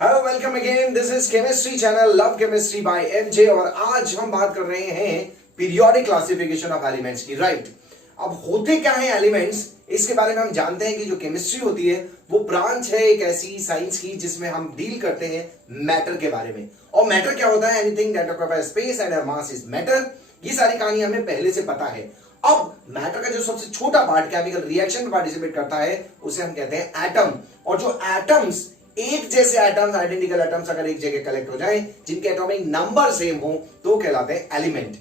Hello welcome again, this is chemistry channel love chemistry bye MJ. और आज हम बात कर रहे हैं पीरियोडिक क्लासिफिकेशन ऑफ एलिमेंट्स की। राइट, अब होते क्या है एलिमेंट्स, इसके बारे में हम जानते हैं कि जो केमिस्ट्री होती है वो ब्रांच है एक ऐसी साइंस की जिसमें हम डील करते हैं मैटर के बारे में। और मैटर क्या होता है? Anything that occupies space and mass is matter. ये सारी कहानी हमें पहले से पता है। अब मैटर का जो सबसे छोटा पार्ट केमिकल रिएक्शन में पार्टिसिपेट करता है उसे हम कहते हैं एटम। और जो एटम्स, एक जैसे एटम्स, आइडेंटिकल एटम्स अगर एक जगह कलेक्ट हो जाएं जिनके एटॉमिक नंबर सेम हो तो कहलाते हैं एलिमेंट।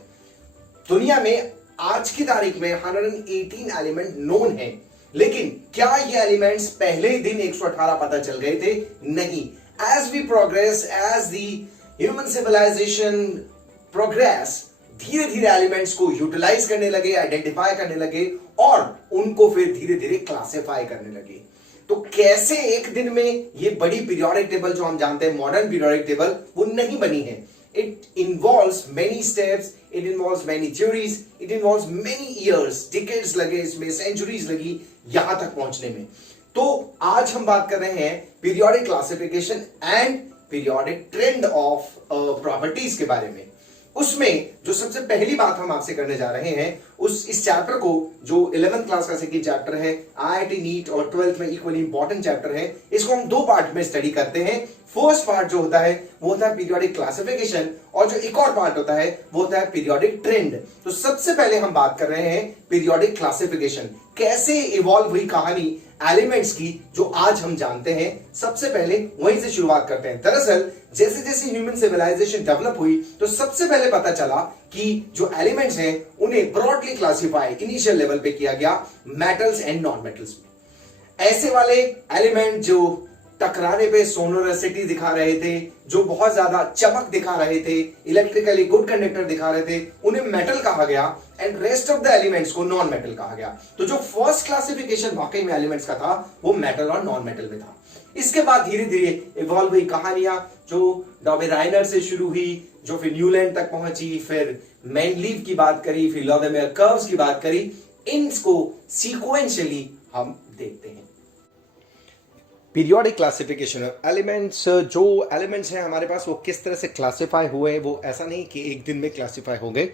दुनिया में आज की तारीख में 118 एलिमेंट नोन है, लेकिन क्या ये एलिमेंट्स पहले ही दिन 118 पता चल गए थे? नहीं। As we progress, as the human civilisation progress, धीरे धीरे एलिमेंट्स को यूटिलाइज करने लगे, आइडेंटिफाई करने लगे और उनको फिर धीरे धीरे क्लासिफाई करने लगे। तो कैसे एक दिन में ये बड़ी पीरियोडिक टेबल जो हम जानते हैं मॉडर्न पीरियोडिक टेबल, वो नहीं बनी है। It involves many steps, it involves many theories, it involves many years, decades लगे इसमें, सेंचुरीज लगी यहां तक पहुंचने में। तो आज हम बात कर रहे हैं periodic classification and periodic trend of properties के बारे में। उसमें जो सबसे पहली बात हम आपसे करने जा रहे हैं, इस चैप्टर को, जो 11th क्लास का सेकंड चैप्टर है, आईआईटी नीट और 12th में इक्वली इंपॉर्टेंट चैप्टर है, इसको हम दो पार्ट में स्टडी करते हैं। फर्स्ट पार्ट जो होता है वो होता है पीरियोडिक क्लासिफिकेशन, और जो एक और पार्ट होता है वो होता है पीरियोडिक ट्रेंड। तो सबसे पहले हम बात कर रहे हैं पीरियोडिक क्लासिफिकेशन, कैसे इवॉल्व हुई कहानी एलिमेंट्स की जो आज हम जानते हैं। सबसे पहले वहीं से शुरुआत करते हैं। दरअसल जैसे जैसे ह्यूमन सिविलाइजेशन डेवलप हुई तो सबसे पहले पता चला कि जो एलिमेंट्स हैं उन्हें ब्रॉडली क्लासिफाई इनिशियल लेवल पे किया गया मेटल्स एंड नॉन मेटल्स में। ऐसे वाले एलिमेंट जो टकराने पे सोनोरेसिटी दिखा रहे थे, जो बहुत ज्यादा चमक दिखा रहे थे, इलेक्ट्रिकली गुड कंडक्टर दिखा रहे थे, उन्हें मेटल कहा गया and rest of the elements को नॉन मेटल कहा गया। तो जो फर्स्ट क्लासिफिकेशन वाकई में एलिमेंट्स का था वो मेटल और नॉन मेटल में था। इसके बाद धीरे धीरे इवॉल्व हुई कहानियां, जो डॉबे-राइनर से शुरू हुई, जो फिर न्यूलैंड तक पहुंची, फिर मेंडलीव की बात करी, फिर लॉवेमेयर कर्व्स की बात करी। इनको सीक्वेंशियली हम देखते हैं। पीरियोडिक क्लासिफिकेशन ऑफ एलिमेंट्स, जो एलिमेंट्स हैं हमारे पास वो किस तरह से क्लासिफाई हुए, वो ऐसा नहीं कि एक दिन में क्लासिफाई हो गए।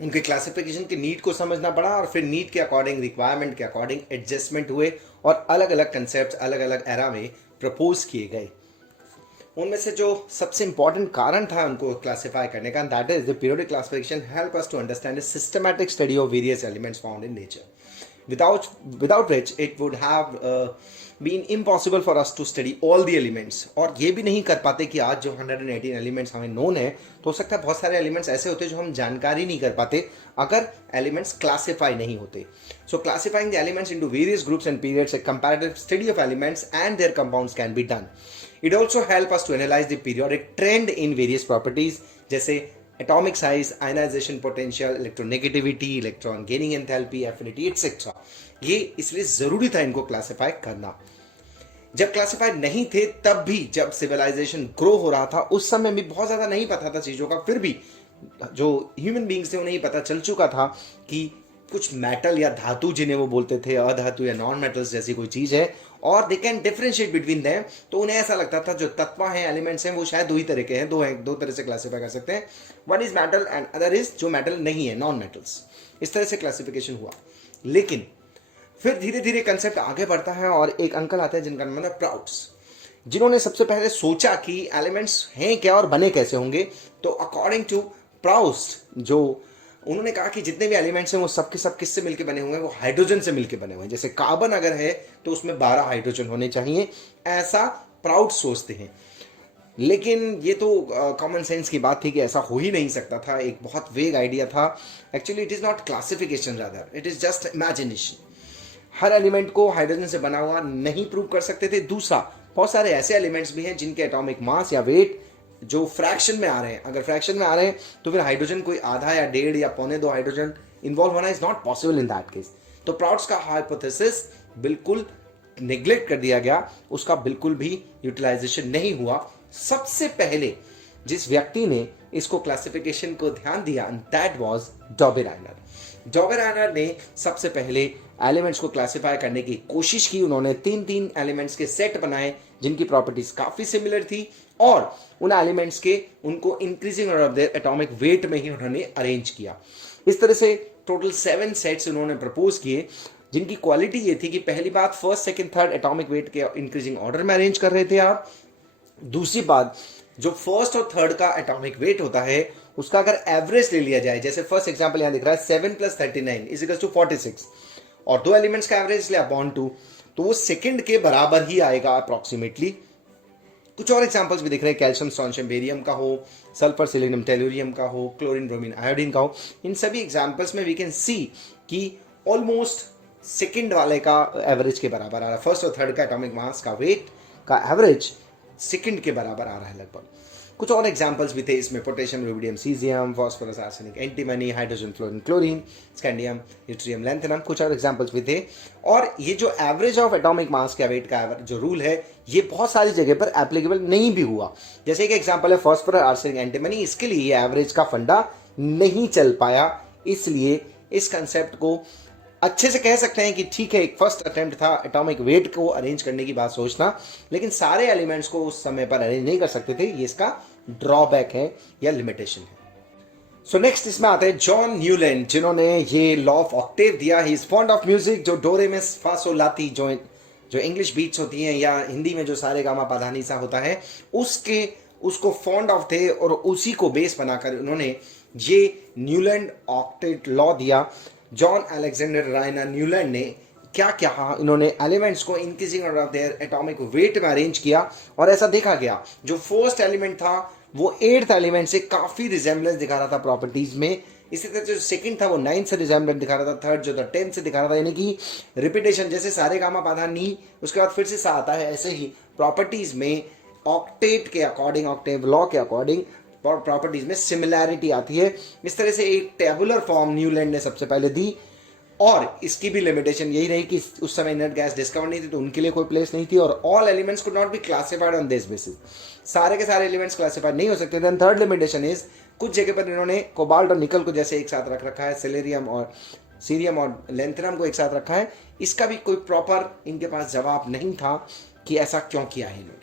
उनके क्लासिफिकेशन की नीड को समझना पड़ा और फिर नीड के अकॉर्डिंग, रिक्वायरमेंट के अकॉर्डिंग एडजस्टमेंट हुए और अलग अलग कंसेप्ट अलग अलग एरा में प्रपोज किए गए। उनमें से जो सबसे इंपॉर्टेंट कारण था उनको क्लासिफाई करने का, that is the periodic classification help us to understand the systematic study of various elements found in nature, without which it would have been impossible for us to study all the elements। और ये भी नहीं कर पाते कि आज जो 118 elements हमें नोन है, तो हो सकता है बहुत सारे एलिमेंट्स ऐसे होते जो हम जानकारी नहीं कर पाते अगर एलिमेंट्स क्लासिफाई नहीं होते। So classifying the elements into various groups and periods, a comparative study of elements and their compounds can be done। It also help us to analyze the periodic trend in various properties, जैसे atomic size, ionisation potential, electronegativity, electron gaining enthalpy, affinity etcetera. ये इसलिए जरूरी था इनको classify करना। जब classify नहीं थे तब भी, जब सिविलाइजेशन ग्रो हो रहा था उस समय भी बहुत ज्यादा नहीं पता था चीजों का, फिर भी जो ह्यूमन बींग्स थे उन्हें पता चल चुका था कि कुछ मेटल या धातु, जिन्हें वो बोलते थे अधातु या नॉन मेटल्स जैसी कोई चीज है, और they can differentiate between them. तो उन्हें ऐसा लगता था जो तत्व हैं, एलिमेंट्स हैं, वो शायद दो ही तरह के हैं, दो तरह से क्लासिफाई कर सकते हैं। One is metal and other is जो मेटल नहीं है, नॉन मेटल्स। इस तरह से क्लासिफिकेशन हुआ। लेकिन फिर धीरे धीरे कंसेप्ट आगे बढ़ता है और एक अंकल आते हैं जिनका नाम है प्राउड्स, जिन्होंने सबसे पहले सोचा कि एलिमेंट्स हैं क्या और बने कैसे होंगे। तो अकॉर्डिंग टू प्राउड्स, जो उन्होंने कहा कि जितने भी एलिमेंट्स हैं वो सब के सब किससे मिलकर बने हुए हैं, वो हाइड्रोजन से मिलकर बने हुए हैं। जैसे कार्बन अगर है तो उसमें 12 हाइड्रोजन होने चाहिए, ऐसा प्राउड सोचते हैं। लेकिन ये तो कॉमन सेंस की बात थी कि ऐसा हो ही नहीं सकता था, एक बहुत वेग आइडिया था। Actually it is not classification, rather it is just imagination. Her element को हाइड्रोजन से बना हुआ नहीं प्रूव कर सकते थे। दूसरा, बहुत सारे ऐसे एलिमेंट्स भी हैं जिनके एटॉमिक मास या वेट जो फ्रैक्शन में आ रहे हैं, अगर फ्रैक्शन में आ रहे हैं तो फिर हाइड्रोजन कोई आधा या 1.5 या 1.25 हाइड्रोजन इन्वॉल्व होना is not possible in that case. तो प्राउड्स का हाइपोथेसिस बिल्कुल नेग्लेक्ट कर दिया गया, उसका बिल्कुल भी यूटिलाइजेशन नहीं हुआ। सबसे पहले जिस व्यक्ति ने इसको क्लासिफिकेशन को ध्यान दिया, दैट वाज डॉबे-राइनर। डॉबे-राइनर ने सबसे पहले एलिमेंट्स को क्लासिफाई करने की कोशिश की। उन्होंने तीन तीन एलिमेंट्स के सेट बनाए जिनकी प्रॉपर्टीज काफी सिमिलर थी, और उन एलिमेंट्स के उनको increasing order of their atomic wait में ही उन्होंने अरेंज किया। इस तरह से टोटल 7 सेट्स उन्होंने प्रपोज किए, जिनकी क्वालिटी ये थी कि पहली बात first second third atomic weight के इंक्रीजिंग ऑर्डर में अरेंज कर रहे थे आप। दूसरी बात, जो फर्स्ट और थर्ड का एटॉमिक वेट होता है उसका अगर एवरेज ले लिया जाए, जैसे फर्स्ट एग्जांपल यहां दिख रहा है 7 + 39 = 46, और दो एलिमेंट्स का एवरेज ले अपॉन 2, तो वो सेकंड के बराबर ही आएगा अप्रॉक्सीमेटली। कुछ और एग्जांपल्स भी दिख रहे हैं, कैल्शियम स्ट्रोंशियम बेरियम का हो, सल्फर सिलिनियम टेलुरियम का हो, क्लोरीन ब्रोमीन आयोडीन का हो। इन सभी एग्जांपल्स में वी कैन सी कि ऑलमोस्ट सेकंड वाले का एवरेज के बराबर आ रहा है। फर्स्ट और थर्ड का एटॉमिक मास का वेट का एवरेज सेकंड के बराबर आ रहा है लगभग। कुछ और एग्जांपल्स भी थे इसमें, potassium, rubidium, caesium, phosphorus, arsenic, antimony, hydrogen, fluorine, chlorine, scandium, yttrium, lanthanum, कुछ और एग्जांपल्स भी थे। और ये जो एवरेज ऑफ एटॉमिक मास का वेट का जो रूल है, ये बहुत सारी जगह पर एप्लीकेबल नहीं भी हुआ। जैसे एक एग्जांपल है फास्फोरस, आर्सेनिक, एंटीमनी, इसके लिए ये एवरेज का फंडा नहीं चल पाया। इसलिए इस कंसेप्ट को अच्छे से कह सकते हैं कि ठीक है, एक फर्स्ट अटेम्प्ट था एटॉमिक वेट को अरेंज करने की बात सोचना, लेकिन सारे एलिमेंट्स को उस समय पर अरेंज नहीं कर सकते थे। ये इसका ड्रॉबैक है या लिमिटेशन है। सो नेक्स्ट इसमें आते हैं जॉन न्यूलैंड, जिन्होंने ये लॉ ऑफ ऑक्टेव दिया। He is fond of music, जो डोरे में फा सो लाती जो इंग्लिश बीट्स होती हैं, या हिंदी में जो सारे गामा पाधानी सा होता है, उसको फॉन्ड ऑफ थे, और उसी को बेस बनाकर उन्होंने ये न्यूलैंड ऑक्टेट लॉ दिया। जॉन अलेक्जेंडर रायना न्यूलैंड ने क्या क्या, इन्होंने एलिमेंट्स को increasing order of their atomic wait में अरेंज किया, और ऐसा देखा गया जो फर्स्ट एलिमेंट था वो 8th एलिमेंट से काफी रिजेम्बलेंस दिखा रहा था प्रॉपर्टीज में। इसी तरह जो सेकंड था वो 9th से रिजेम्बलेंस दिखा रहा था, थर्ड जो था 10th से दिखा रहा था। यानी कि रिपीटेशन, जैसे सारे गामा पाधा नी उसके बाद फिर से सा आता है, ऐसे ही प्रॉपर्टीज में ऑक्टेट के अकॉर्डिंग, ऑक्टेव लॉ के अकॉर्डिंग प्रॉपर्टीज में सिमिलैरिटी आती है। इस तरह से एक टेबुलर फॉर्म न्यूलैंड ने सबसे पहले दी, और इसकी भी लिमिटेशन यही रही कि उस समय इनर्ट गैस डिस्कवर नहीं थी, तो उनके लिए कोई प्लेस नहीं थी, और all elements could not be classified on this basis. सारे के सारे एलिमेंट्स क्लासिफाइड नहीं हो सकते। देन थर्ड लिमिटेशन इज, कुछ जगह पर इन्होंने कोबाल्ट और निकल को जैसे एक साथ रख रखा है, सिलेरियम और सीरियम और लैंथेनम को एक साथ रखा है, इसका भी कोई प्रॉपर इनके पास जवाब नहीं था कि ऐसा क्यों किया है इन्होंने।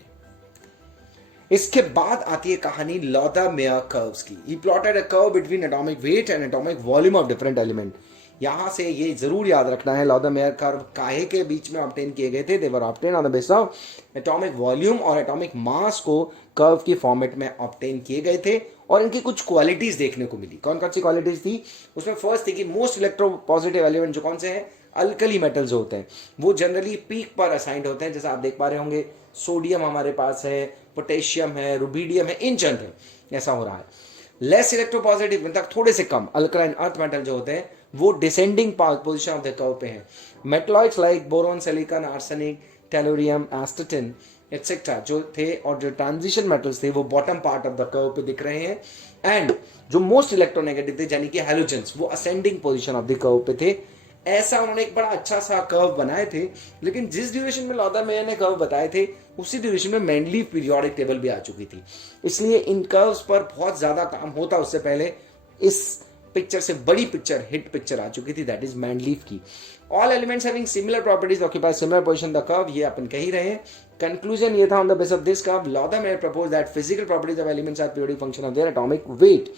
इसके बाद आती है कहानी लॉदा-मेयर कर्व्स की। He plotted a curve between atomic weight and atomic volume of different element. यहां से ये जरूर याद रखना है, लॉदा-मेयर कर्व काहे के बीच में ऑब्टेन किए गए थे? They were obtain on the basis of atomic volume और एटॉमिक मास को कर्व की फॉर्मेट में ऑब्टेन किए गए थे, और इनकी कुछ क्वालिटीज देखने को मिली। कौन कौन सी क्वालिटीज थी? उसमें फर्स्ट थी कि मोस्ट इलेक्ट्रोपॉजिटिव एलिमेंट जो कौन से हैं, अल्कली मेटल्स होते हैं, वो जनरली पीक पर असाइंड होते हैं। जैसा आप देख पा रहे होंगे, सोडियम हमारे पास है, पोटेशियम है, रुबिडियम है, इन जनरल ऐसा हो रहा है। लेस इलेक्ट्रोपॉजिटिव मतलब थोड़े से कम अल्कलाइन अर्थ मेटल जो होते हैं, वो descending position of the curve पे हैं। Metalloids like boron, silicon, arsenic, tellurium, एस्टेटिन etcetera जो थे, और जो ट्रांजिशन मेटल्स थे वो bottom part of the curve पे दिख रहे हैं। एंड जो मोस्ट इलेक्ट्रोनेगेटिव थे यानी कि हैलोजेंस, वो ascending position of the curve पे थे। ऐसा उन्होंने एक बड़ा अच्छा सा कर्व बनाए थे, लेकिन जिस ड्यूरेशन में लॉदा-मेयर ने कर्व बताए थे उसी ड्यूरेशन में मेंडलीफ पीरियोडिक टेबल भी आ चुकी थी। इसलिए इन कर्व्स पर बहुत ज्यादा काम होता उससे पहले इस पिक्चर से बड़ी पिक्चर, हिट पिक्चर आ चुकी थी, दैट इज मेंडलीफ की। All elements having similar properties occupy similar position the curve, ये अपन कह ही रहे हैं। कंक्लूजन ये था, on the base of this curve Lothar Meyer propose that physical properties of elements are periodic function of their atomic weight,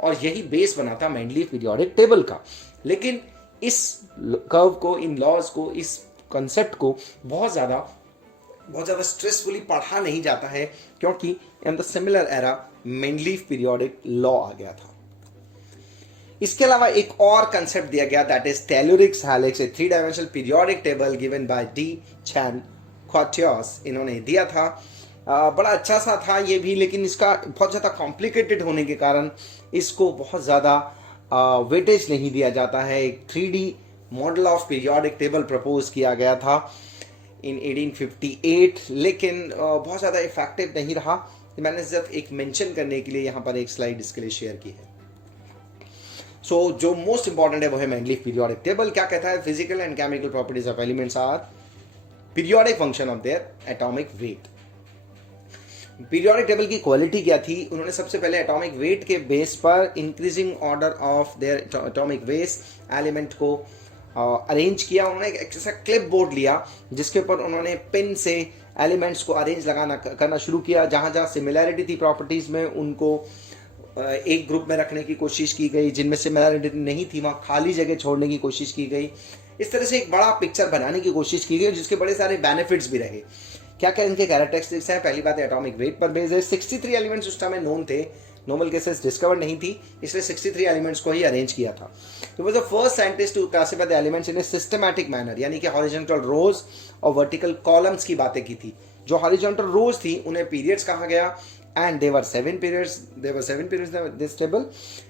और यही बेस बना था मेंडलीफ पीरियोडिक टेबल का। लेकिन इस कर्व को, इन लॉज को, इस कंसेप्ट को बहुत ज्यादा स्ट्रेसफुली पढ़ा नहीं जाता है, क्योंकि in the similar era Mendeleev periodic law आ गया था। इसके अलावा एक और कंसेप्ट दिया गया, that is telluric helix, a 3 dimensional periodic table given by de Chancourtois, इन्होंने दिया था। बड़ा अच्छा सा था ये भी, लेकिन इसका बहुत ज्यादा कॉम्प्लिकेटेड होने के कारण इसको बहुत ज्यादा वेटेज नहीं दिया जाता है। एक 3D model of periodic table propose किया गया था इन 1858, लेकिन बहुत ज़्यादा इफेक्टिव नहीं रहा। मैंने सिर्फ एक मेंशन करने के लिए यहाँ पर एक स्लाइड इसके लिए शेयर की है। सो जो मोस्ट इंपॉर्टेंट है वो है मेंडलीफ पीरियोडिक टेबल। क्या कहता है? Physical and chemical properties of elements are periodic function of their atomic weight. Periodic table की क्वालिटी क्या थी? उन्होंने सबसे पहले एटॉमिक वेट के बेस पर increasing order of their atomic weight element को अरेंज किया। उन्होंने एक ऐसा क्लिप बोर्ड लिया जिसके ऊपर उन्होंने पेन से एलिमेंट्स को अरेंज करना शुरू किया। जहाँ जहाँ सिमिलैरिटी थी प्रॉपर्टीज़ में उनको एक ग्रुप में रखने की कोशिश की गई, जिनमें सिमिलैरिटी नहीं थी वहाँ खाली जगह छोड़ने की कोशिश की गई। इस तरह से एक बड़ा पिक्चर बनाने की कोशिश की गई जिसके बड़े सारे बेनिफिट्स भी रहे। क्या क्या इनके कैरेक्टरिस्टिक्स हैं? पहली बात है एटॉमिक वेट पर बेस्ड है। 63 एलिमेंट्स उस टाइम नोन थे, नोबल केसेस डिस्कवर नहीं थी, इसलिए 63 एलिमेंट्स को ही अरेंज किया था। He was the first scientist to classify the elements in a systematic manner, यानी कि हॉरिजॉन्टल रोज और वर्टिकल कॉलम्स की बातें की थी। जो हॉरिजॉन्टल रोज थी उन्हें पीरियड्स कहा गया and there were 7 periods in this table,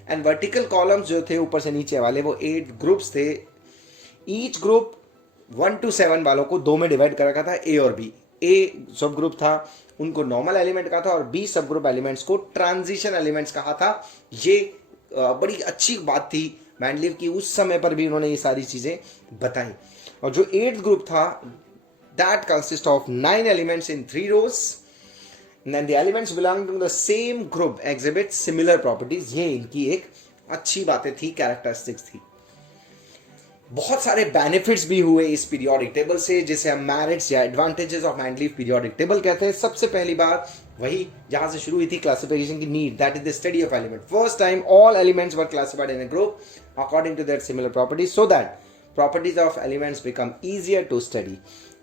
and vertical columns जो थे ऊपर से नीचे वाले वो 8 ग्रुप्स थे। ईच ग्रुप 1 to 7 वालों को दो में डिवाइड कर रखा था, ए और बी। ए सब ग्रुप था उनको नॉर्मल एलिमेंट कहा था और बी सब ग्रुप एलिमेंट्स को ट्रांजिशन एलिमेंट्स कहा था। ये बड़ी अच्छी बात थी मैंडलीव की, उस समय पर भी उन्होंने ये सारी चीजें बताई। और जो 8th ग्रुप था that consist of 9 elements in 3 rows, and the elements belonging to the same group exhibit similar properties। ये इनकी एक अच्छी बातें थी, कैरेक्टरिस्टिक्स थी। बहुत सारे बेनिफिट्स भी हुए इस पीरियोडिक टेबल से, जिसे हम मेरिट्स या advantages of Mendeleev periodic table कहते हैं। सबसे पहली बात वही जहां से शुरू हुई थी, क्लासिफिकेशन की need, that is the study of element. First time all elements were classified in a group according to their similar properties so that properties of elements become easier to study.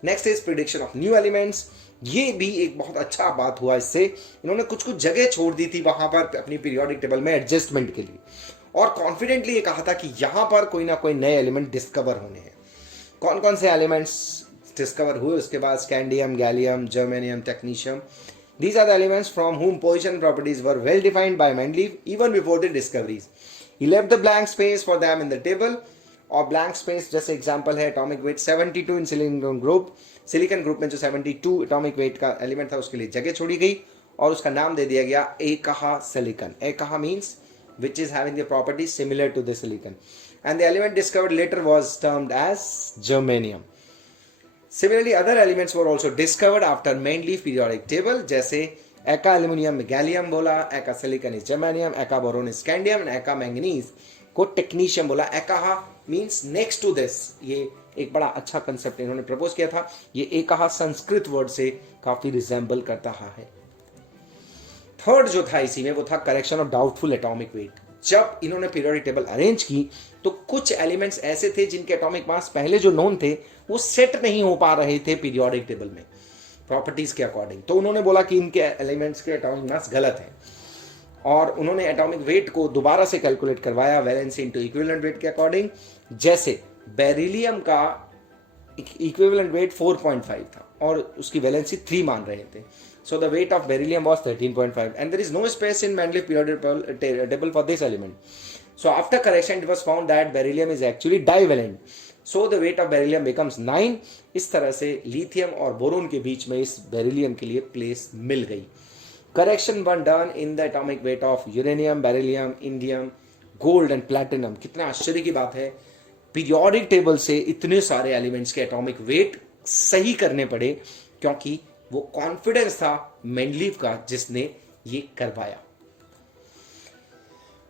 Next is prediction of new elements. ये भी एक बहुत अच्छा बात हुआ इससे, इन्होंने कुछ कुछ जगह छोड़ दी थी वहां पर अपनी पीरियोडिक टेबल में एडजस्टमेंट के लिए, और कॉन्फिडेंटली ये कहा था कि यहां पर कोई ना कोई नए एलिमेंट डिस्कवर होने हैं। कौन कौन से एलिमेंट्स डिस्कवर हुए उसके बाद? Scandium, gallium, germanium, technetium. These are the elements from whom position properties were well defined by Mendeleev even before the discoveries. He left the blank space for them in the table, और blank space जैसे example है atomic weight 72 इन silicon group. Silicon group में जो 72 atomic weight का element था उसके लिए जगह छोड़ी गई और उसका नाम दे दिया गया एकहा सिलिकॉन। एकहा means which is having the properties similar to the silicon, and the element discovered later was termed as germanium. Similarly, other elements were also discovered after Mendeleev periodic table, जैसे एका एल्यूमिनियम में gallium बोला, एका silicon is germanium, एका boron is scandium, एका manganese को technetium बोला। एकाहा means next to this. ये एक बड़ा अच्छा कंसेप्ट इन्होंने प्रपोज किया था। ये एकाहा संस्कृत वर्ड से काफी रिजेंबल करता है। थर्ड जो था इसी में वो था correction of doubtful atomic weight. जब इन्होंने पीरियोडिक टेबल अरेंज की तो कुछ एलिमेंट्स ऐसे थे जिनके एटॉमिक मास पहले जो नोन थे वो सेट नहीं हो पा रहे थे पीरियोडिक टेबल में प्रॉपर्टीज के अकॉर्डिंग। तो उन्होंने बोला कि इनके एलिमेंट्स के एटॉमिक मास गलत है और उन्होंने एटॉमिक वेट को दोबारा से कैलकुलेट करवाया वैलेंसी इनटू इक्विवेलेंट वेट के अकॉर्डिंग। जैसे बेरिलियम का इक्विवेलेंट वेट 4.5 था और उसकी वैलेंसी 3 मान रहे थे। So the weight of beryllium was 13.5 and there is no space in Mendeleev periodic table for this element. So after correction it was found that beryllium is actually divalent. So the weight of beryllium becomes 9. इस तरह से lithium और boron के बीच में इस beryllium के लिए place मिल गई। Correction was done in the atomic weight of uranium, beryllium, indium, gold and platinum. कितना आश्चर्य की बात है, पीरियोडिक टेबल से इतने सारे एलिमेंट्स के एटॉमिक वेट सही करने पड़े क्योंकि वो कॉन्फिडेंस था मेंडलीव का जिसने ये करवाया।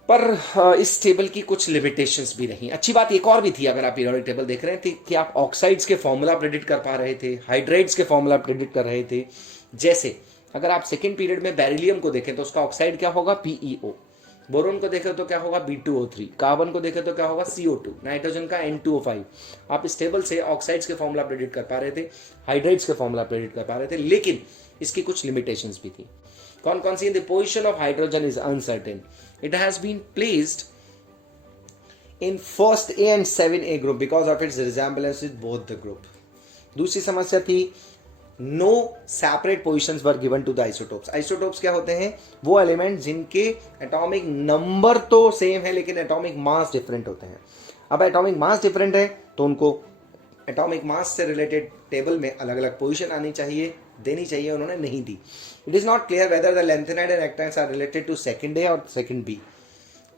पर इस टेबल की कुछ लिमिटेशंस भी रही। अच्छी बात एक और भी थी, अगर आप पीरियोडिक टेबल देख रहे थे कि आप ऑक्साइड्स के फॉर्मूला प्रेडिक्ट कर पा रहे थे, हाइड्राइड्स के फॉर्मूला प्रेडिक्ट कर रहे थे। जैसे अगर आप सेकेंड पीरियड में बेरिलियम को देखें तो उसका ऑक्साइड क्या होगा? PeO। बोरोन को देखें तो क्या होगा? B2O3। कार्बन को देखें तो क्या होगा? CO2। नाइट्रोजन का N2O5। आप इस टेबल से ऑक्साइड्स के फॉर्मूला प्रेडिक्ट कर पा रहे थे, हाइड्राइड्स के फॉर्मूला प्रेडिक्ट कर पा रहे थे, लेकिन इसकी कुछ लिमिटेशंस भी थी। कौन कौन सी? The position of hydrogen is uncertain, it has been placed in first A and 7A group because of its resemblance with both the group. दूसरी समस्या थी no separate positions were given to the isotopes. Isotopes क्या होते हैं? वो element जिनके atomic number तो same है लेकिन एटॉमिक मास डिफरेंट होते हैं। अब एटॉमिक मास डिफरेंट है तो उनको एटॉमिक मास से रिलेटेड टेबल में अलग अलग पोजीशन आनी चाहिए, देनी चाहिए, उन्होंने नहीं दी। It is not clear whether the lanthanide and actinides are related to second A और सेकंड B।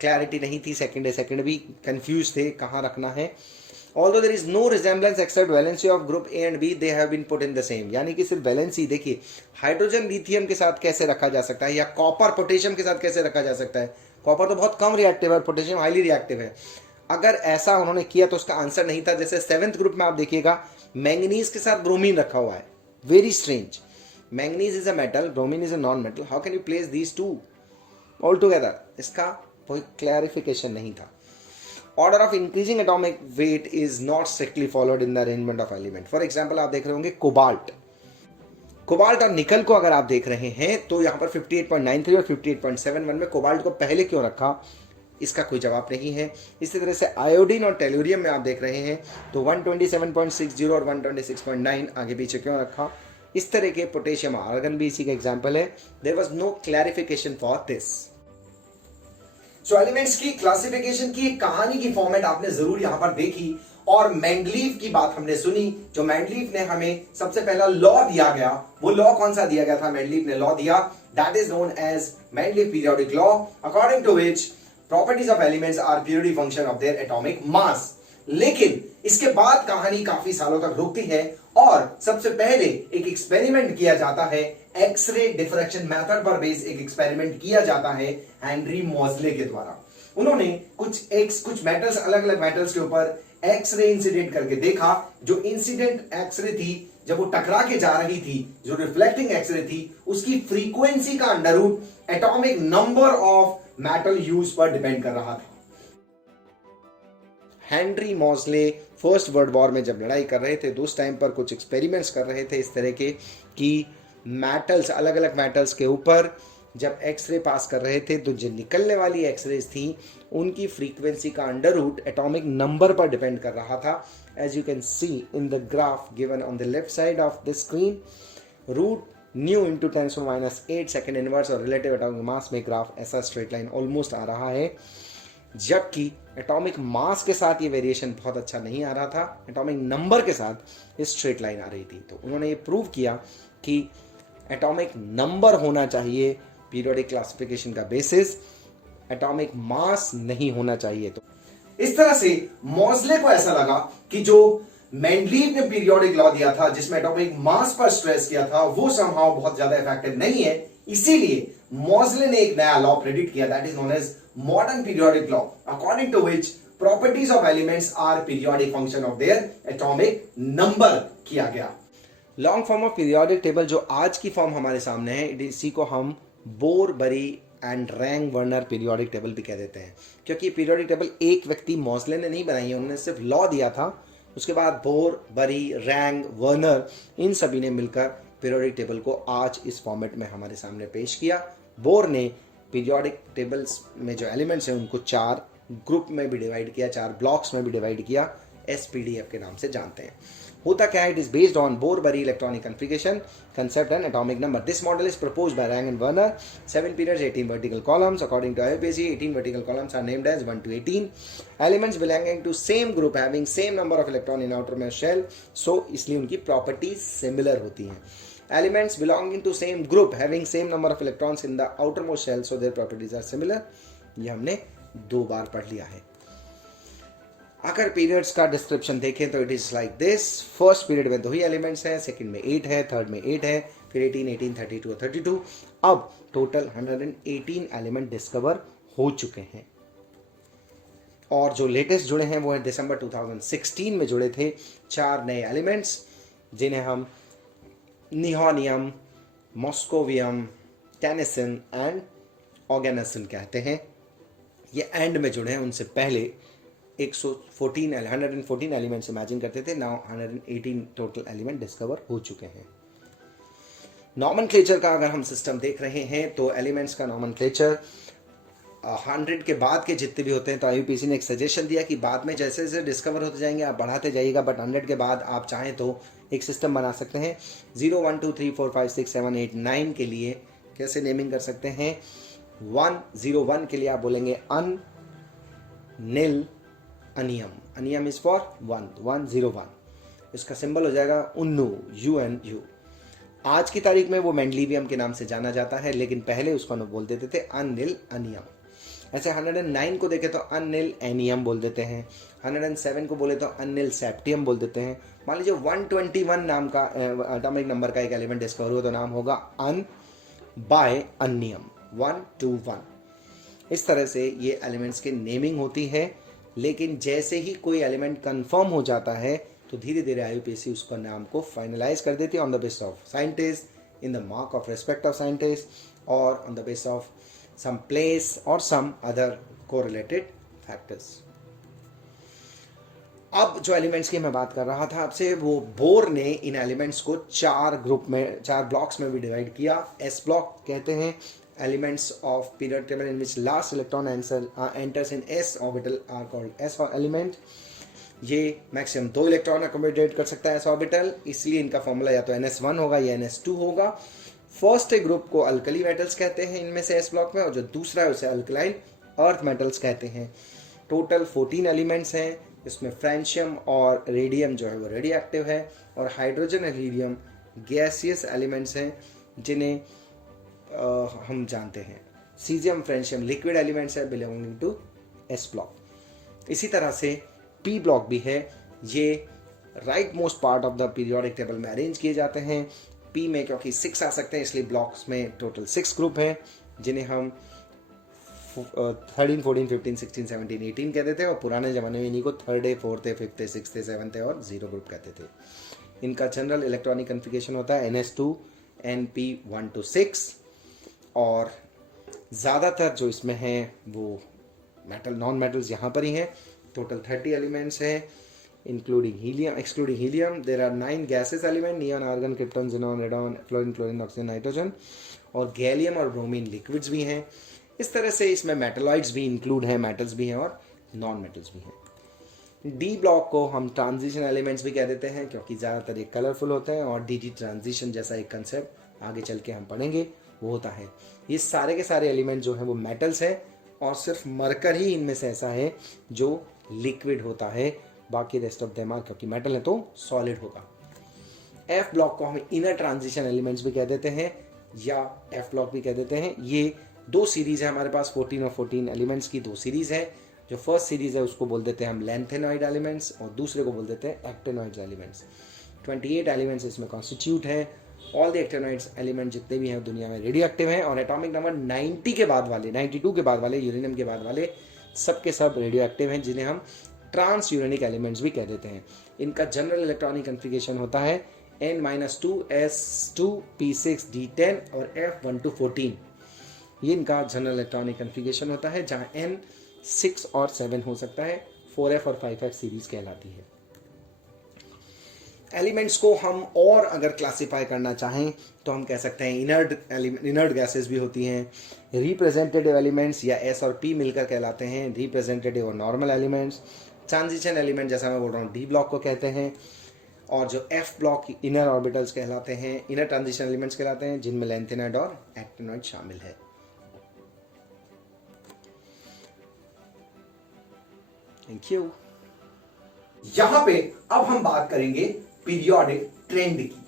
क्लैरिटी नहीं थी, second A second B confuse थे कहाँ रखना है। Although there is no resemblance except valency of group A and B, they have been put in the same। यानी कि सिर्फ वैलेंसी, देखिए हाइड्रोजन लिथियम के साथ कैसे रखा जा सकता है या कॉपर पोटेशियम के साथ कैसे रखा जा सकता है। कॉपर तो बहुत कम रिएक्टिव है, पोटेशियम हाईली रिएक्टिव है। अगर ऐसा उन्होंने किया तो उसका आंसर नहीं था। जैसे 7th ग्रुप में आप देखिएगा मैंगनीज के साथ ब्रोमीन रखा हुआ है, very strange. Manganese is a metal, bromine is a non metal, how can you place these two all together? इसका कोई क्लैरिफिकेशन नहीं था। Order of increasing atomic weight is not strictly followed in the arrangement of element. For example आप देख रहे होंगे cobalt और निकल को अगर आप देख रहे हैं तो यहां पर 58.93 और 58.71 में कोबाल्ट को पहले क्यों रखा, इसका कोई जवाब नहीं है। इसी तरह से आयोडीन और टेलुरियम में आप देख रहे हैं तो 127.60 और 126.9 आगे पीछे क्यों रखा। इस तरह के पोटेशियम आर्गन भी इसी का एग्जाम्पल है। There was no clarification for this. So elements की क्लासिफिकेशन की कहानी की फॉर्मेट आपने जरूर यहां पर देखी और मेंडलीव की बात हमने सुनी। जो मेंडलीव ने हमें सबसे पहला लॉ दिया गया, वो लॉ कौन सा दिया गया था? मेंडलीव ने लॉ दिया, that is known as Mendeleev periodic law, according to which properties of elements are periodic function of their atomic mass. लेकिन इसके बाद कहानी काफी सालों तक रुकती है और सबसे पहले एक एक्सपेरिमेंट किया जाता है, एक्सरे डिफ्रैक्शन मेथड पर बेस्ड एक एक्सपेरिमेंट किया जाता है हेनरी मोज़ले के द्वारा। उन्होंने कुछ मेटल्स, अलग अलग मेटल्स के ऊपर एक्सरे इंसिडेंट करके देखा। जो इंसिडेंट एक्सरे थी, जब वो टकरा के जा रही थी, जो रिफ्लेक्टिंग एक्सरे थी, उसकी फ्रीक्वेंसी का under root atomic number of metal use पर डिपेंड कर रहा था। Henry Moseley first world war में जब लड़ाई कर रहे थे तो उस टाइम पर कुछ एक्सपेरिमेंट्स कर रहे थे इस तरह के कि मेटल्स, अलग अलग मेटल्स के ऊपर जब एक्सरे पास कर रहे थे तो जो निकलने वाली एक्सरेज थी उनकी फ्रीक्वेंसी का अंडर रूट एटॉमिक नंबर पर डिपेंड कर रहा था। As you can see in the graph given on the left side of the screen, root nu into 10⁻⁸ second inverse और रिलेटिव एटॉमिक मास में ग्राफ ऐसा स्ट्रेट लाइन ऑलमोस्ट आ रहा है। जबकि एटॉमिक मास के साथ ये वेरिएशन बहुत अच्छा नहीं आ रहा था, एटॉमिक नंबर के साथ ये स्ट्रेट लाइन आ रही थी। तो उन्होंने ये प्रूव किया कि एटॉमिक नंबर होना चाहिए पीरियोडिक क्लासिफिकेशन का बेसिस, एटॉमिक मास नहीं होना चाहिए। तो इस तरह से मोज़ले को ऐसा लगा कि जो मेंडलीव ने पीरियोडिक लॉ दिया था जिसमें एटॉमिक मास पर स्ट्रेस किया था वो समहाउ बहुत ज्यादा इफेक्टिव नहीं है। इसीलिए मोज़ले ने एक नया लॉ प्रेडिक्ट किया, that is known as modern periodic law, according to which properties of elements are periodic function of their atomic number किया गया। Long form of periodic table जो आज की फॉर्म हमारे सामने है, इसी को हम बोर, बरी and wrong Werner periodic table भी कह देते हैं, क्योंकि पीरियोडिक टेबल एक व्यक्ति मोज़ले ने नहीं बनाई है, उन्होंने सिर्फ लॉ दिया था। उसके बाद बोर, बरी, रैंग, वर्नर इन सभी ने मिलकर पीरियोडिक टेबल को आज इस फॉर्मेट में हमारे सामने पेश किया। बोर ने पीरियोडिक टेबल्स में जो एलिमेंट्स हैं उनको 4 ग्रुप में भी डिवाइड किया, 4 ब्लॉक्स में भी डिवाइड किया, SPDF के नाम से जानते हैं। होता क्या है, it is based on Bohr Bury electronic configuration concept and atomic number. This model is proposed by Rang and Werner. 7 periods, 18 vertical columns. According to IUPAC, 18 vertical columns are named as 1 to 18. Elements belonging to same group having same number of electron in outermost shell. So इसलिए उनकी properties similar होती हैं. Elements belonging to same group having same number of electrons in the outermost shell, so their properties are similar. ये हमने 2 बार पढ़ लिया है। अगर पीरियड्स का डिस्क्रिप्शन देखें तो it is like this. First period में 2 ही एलिमेंट्स हैं, सेकंड में 8 है, थर्ड में 8 है, फिर 18, 18, 32 और 32। अब टोटल 118 एलिमेंट डिस्कवर हो चुके हैं और जो लेटेस्ट जुड़े हैं वो है दिसंबर 2016 में जुड़े थे 4 नए एलिमेंट्स जिन्हें हम नियोनियम, मॉस्कोवियम, टेनिसन एंड ऑर्गेनसन कहते हैं। ये एंड में जुड़े हैं, उनसे पहले 114 एलिमेंट्स इमेजिन करते थे, नाउ 118 टोटल एलिमेंट डिस्कवर हो चुके हैं। नॉमेनक्लेचर का अगर हम सिस्टम देख रहे हैं तो एलिमेंट्स का नॉमेनक्लेचर 100 के बाद के जितने भी होते हैं, तो IUPAC ने एक सजेशन दिया कि बाद में जैसे जैसे डिस्कवर होते जाएंगे आप बढ़ाते जाइएगा, बट 100 के बाद आप चाहें तो एक सिस्टम बना सकते हैं। 0, 1, 2, 3, 4, 5, 6, 7, 8, 9 के लिए कैसे नेमिंग कर सकते हैं। 101 के लिए आप बोलेंगे अन, नील, अनियम। अनियम इज फॉर 101। इसका सिंबल हो जाएगा उन्नू, UNU। आज की तारीख में वो मेंडलीवियम के नाम से जाना जाता है, लेकिन पहले उसको हम बोल देते थे अनिल अनियम। ऐसे 109 को देखें तो अनिल एनियम बोल देते हैं, 107 को बोले तो अनिल सेप्टियम बोल देते हैं। मान लीजिए 121 नाम का एटॉमिक नंबर का एक एलिमेंट डिस्कवर हुआ तो नाम होगा अन बाय अनियम, 121। इस तरह से ये एलिमेंट्स की नेमिंग होती है लेकिन जैसे ही कोई एलिमेंट कंफर्म हो जाता है तो धीरे धीरे आईयूपीएसी उसका नाम को फाइनलाइज कर देती है on the base of scientist, in the mark of respect of scientist और on the base of some place और सम अदर कोरिलेटेड फैक्टर्स। अब जो एलिमेंट्स की मैं बात कर रहा था आपसे, वो बोर ने इन एलिमेंट्स को चार ब्लॉक्स में भी डिवाइड किया। एस ब्लॉक कहते हैं elements of periodic table in which last electron enters in s orbital are called s element। ये मैक्सिमम 2 इलेक्ट्रॉन अकोमोडेट कर सकता है s ऑर्बिटल, इसलिए इनका फॉर्मूला या तो ns1 होगा या ns2 होगा। फर्स्ट ग्रुप को अल्कली मेटल्स कहते हैं इनमें से s ब्लॉक में, और जो दूसरा है उसे अल्कलाइन अर्थ मेटल्स कहते हैं। टोटल 14 एलिमेंट्स हैं, इसमें फ्रेंशियम और रेडियम जो है वो रेडियो एक्टिव है, और हाइड्रोजन और हीलियम गैसियस एलिमेंट्स हैं जिन्हें हम जानते हैं। सीजियम फ्रेंशियम लिक्विड एलिमेंट्स है बिलोंगिंग टू एस ब्लॉक। इसी तरह से पी ब्लॉक भी है, ये right most part of the periodic table में अरेंज किए जाते हैं। पी में क्योंकि 6 आ सकते हैं इसलिए ब्लॉक्स में टोटल 6 ग्रुप हैं, जिन्हें हम 13, 14, 15, 16, 17, 18 कहते थे, और पुराने ज़माने में इन्हीं को 3rd, 4th, 5th, 6th, 7th और 0 ग्रुप कहते थे। इनका जनरल इलेक्ट्रॉनिक कन्फिगरेशन होता है NS2 NP1 to 6, और ज़्यादातर जो इसमें हैं वो मेटल नॉन मेटल्स यहाँ पर ही हैं। टोटल 30 एलिमेंट्स हैं including helium, excluding helium. There are 9 gases element, neon, argon, krypton, xenon, radon, fluorine, chlorine, oxygen, nitrogen, और गैलियम और ब्रोमीन लिक्विड्स भी हैं। इस तरह से इसमें मेटलॉइड्स भी इंक्लूड हैं, मेटल्स भी हैं और नॉन मेटल्स भी हैं। डी ब्लॉक को हम ट्रांजिशन एलिमेंट्स भी कह देते हैं क्योंकि ज़्यादातर ये कलरफुल होते हैं, और डी ट्रांजिशन जैसा एक कंसेप्ट आगे चल के हम पढ़ेंगे वो होता है। ये सारे के सारे एलिमेंट जो हैं वो मेटल्स हैं, और सिर्फ मरकर ही इनमें से ऐसा है जो लिक्विड होता है, बाकी रेस्ट ऑफ देम क्योंकि मेटल है तो सॉलिड होगा। एफ ब्लॉक को हम इनर ट्रांजिशन एलिमेंट्स भी कह देते हैं या एफ ब्लॉक भी कह देते हैं। ये 2 सीरीज है हमारे पास, 14 और 14 एलिमेंट्स की 2 सीरीज है। जो फर्स्ट सीरीज है उसको बोल देते हैं हम लेंथेनॉइड एलिमेंट्स, और दूसरे को बोल देते हैं एक्टेनॉइड एलिमेंट्स। 28 एलिमेंट्स इसमें कॉन्स्टिट्यूट है। ऑल द एक्टेनॉइड्स एलिमेंट जितने भी हैं दुनिया में रेडियो एक्टिव हैं, और एटॉमिक नंबर 90 के बाद वाले, 92 के बाद वाले, यूरेनियम के बाद वाले सब के सब रेडियो एक्टिव हैं, जिन्हें हम ट्रांस यूरेनिक एलिमेंट्स भी कह देते हैं। इनका जनरल इलेक्ट्रॉनिक कन्फिगरेशन होता है N-2 S2 P6 D10 और F1 to 14। ये इनका जनरल इलेक्ट्रॉनिक कन्फिगरेशन होता है, जहाँ N 6 और 7 हो सकता है। 4F और 5F सीरीज कहलाती है। एलिमेंट्स को हम और अगर क्लासिफाई करना चाहें तो हम कह सकते हैं इनर्ट गैसेस भी होती हैं। रिप्रेजेंटेटिव एलिमेंट्स या S और P मिलकर कहलाते हैं रिप्रेजेंटेटिव और नॉर्मल एलिमेंट्स। ट्रांजिशन एलिमेंट जैसा मैं बोल रहा हूँ डी ब्लॉक को कहते हैं, और जो एफ ब्लॉक इनर ऑर्बिटल्स कहलाते हैं, इनर ट्रांजिशन एलिमेंट्स कहलाते हैं, जिनमें लेंथेनॉइड और एक्टिनॉइड शामिल है। Thank you. यहां पे अब हम बात करेंगे पीरियोडिक ट्रेंड की।